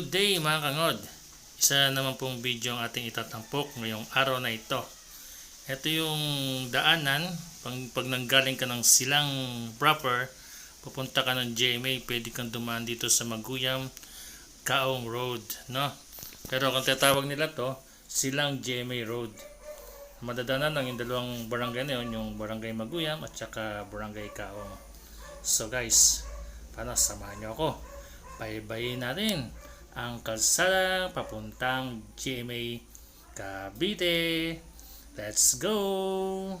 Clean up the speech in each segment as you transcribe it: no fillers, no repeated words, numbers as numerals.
Good day mga kangod. Isa naman pong video ang ating itatampok ngayong araw na ito. Ito yung daanan pag nanggaling ka ng Silang proper, pupunta ka ng GMA, pwede kang dumaan dito sa Maguyam Kaong Road, no? Pero kung tatawag nila to, Silang GMA Road. Madadaanan lang yung dalawang barangay na yun, yung Barangay Maguyam at saka Barangay Kaong. So guys, paano, samahan nyo ako. Baybayin natin ang kalsada papuntang GMA Cavite. Let's go!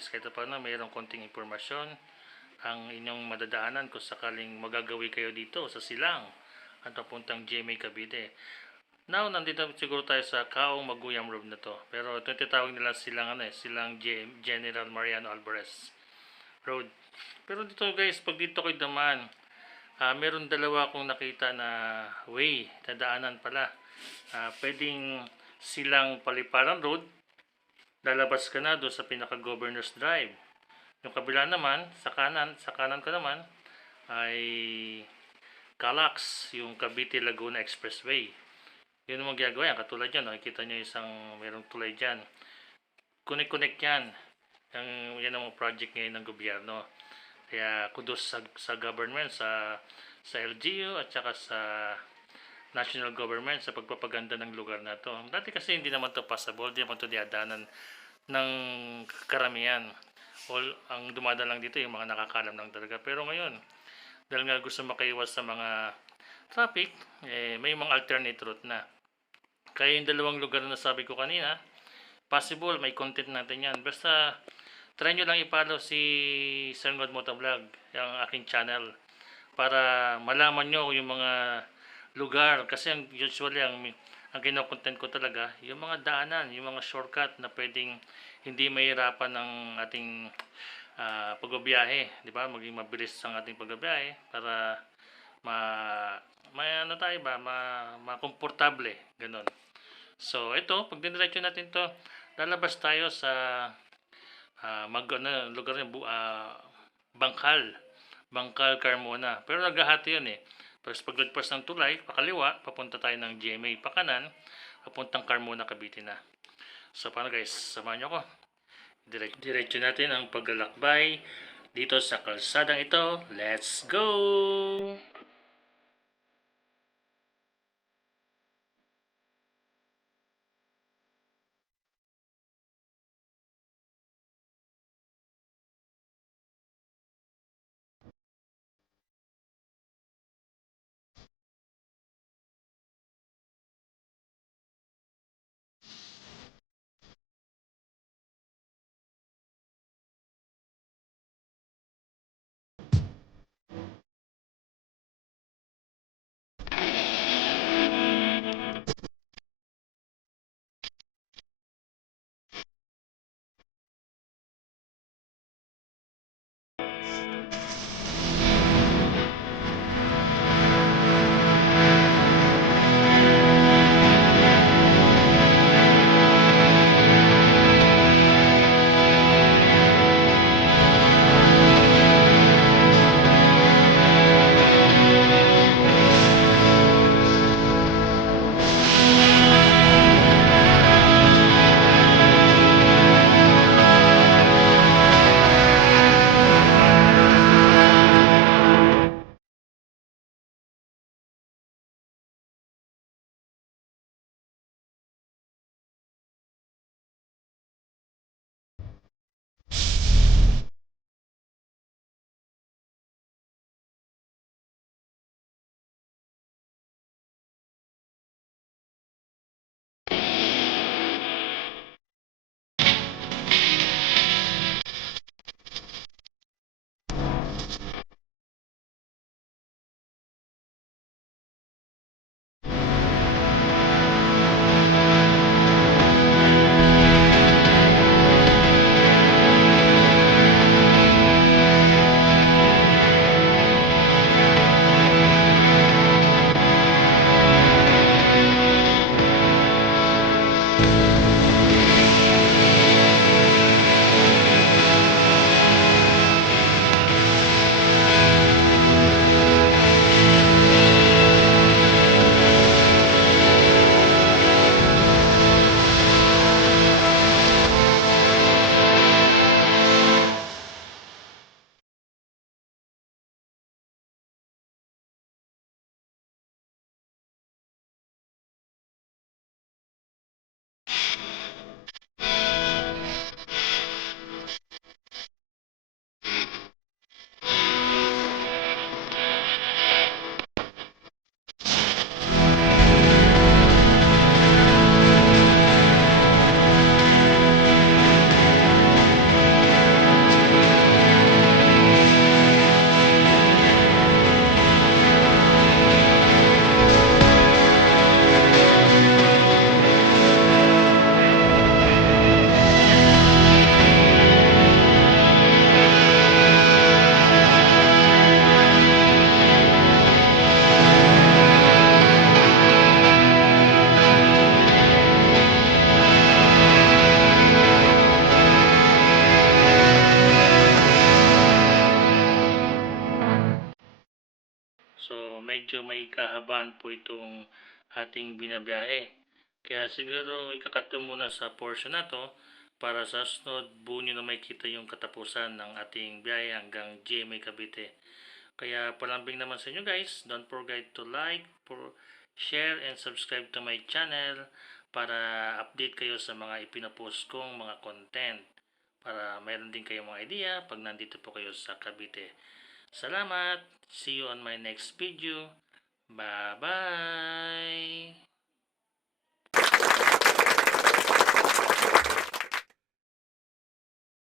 least kahit pa na mayroong konting impormasyon ang inyong madadaanan kung sakaling magagawi kayo dito sa Silang at papuntang GMA Cavite. Now, nandito siguro tayo sa Kaong Maguyam Road na to. Pero ito tinatawag nila silang General Mariano Alvarez Road. Pero dito guys, pag dito kayo naman, meron dalawa akong nakita na way, tadaanan pala. Pwedeng Silang Paliparan Road, lalabas ka na doon sa pinaka-Governor's Drive. Yung kabila naman, sa kanan ko naman, ay Calax, yung Cavite Laguna Expressway. Yun ang magagawa yan. Katulad yan, nakikita nyo merong tulay dyan. Connect yan. Yan ang project ngayon ng gobyerno. Kaya kudos sa government, sa LGU at saka sa national government sa pagpapaganda ng lugar na to. Dati kasi hindi naman to passable, hindi naman to diadanan ng karamihan. Ang dumadaan lang dito yung mga nakakalam lang talaga. Pero ngayon, dahil nga gusto makaiwas sa mga traffic, may mga alternate route na. Kaya yung dalawang lugar na sabi ko kanina, possible, may content natin yan. Basta, try nyo lang i-follow si Sir God Motovlog, yung aking channel, para malaman nyo yung mga lugar. Kasi usually, ang kinokontent ko talaga, yung mga daanan, yung mga shortcut na pwedeng hindi mahirapan ng ating pagbabiyahe. Di ba? Maging mabilis ang ating pagbabiyahe para makomportable. Ganon. So, ito, pag diniretso natin to, lalabas tayo sa lugar ng Bangkal, Carmona. Pero naghahati yun eh. Tapos paglagpas ng tulay, pakaliwa, papunta tayo ng GMA. Pakanan, papuntang Carmona, Cavite na. So, paano guys? Samahan nyo ako. Diretso natin ang paglalakbay dito sa kalsadang ito. Let's go! mahabaan po itong ating binabiyahe. Kaya siguro ikakato muna sa portion na to para sa sunod buo nyo na makita yung katapusan ng ating biyahe hanggang GMA Cavite. Kaya palambing naman sa inyo guys, don't forget to like, share, and subscribe to my channel para update kayo sa mga ipinapost kong mga content. Para mayroon din kayong mga idea pag nandito po kayo sa Cavite. Salamat! See you on my next video. Bye-bye!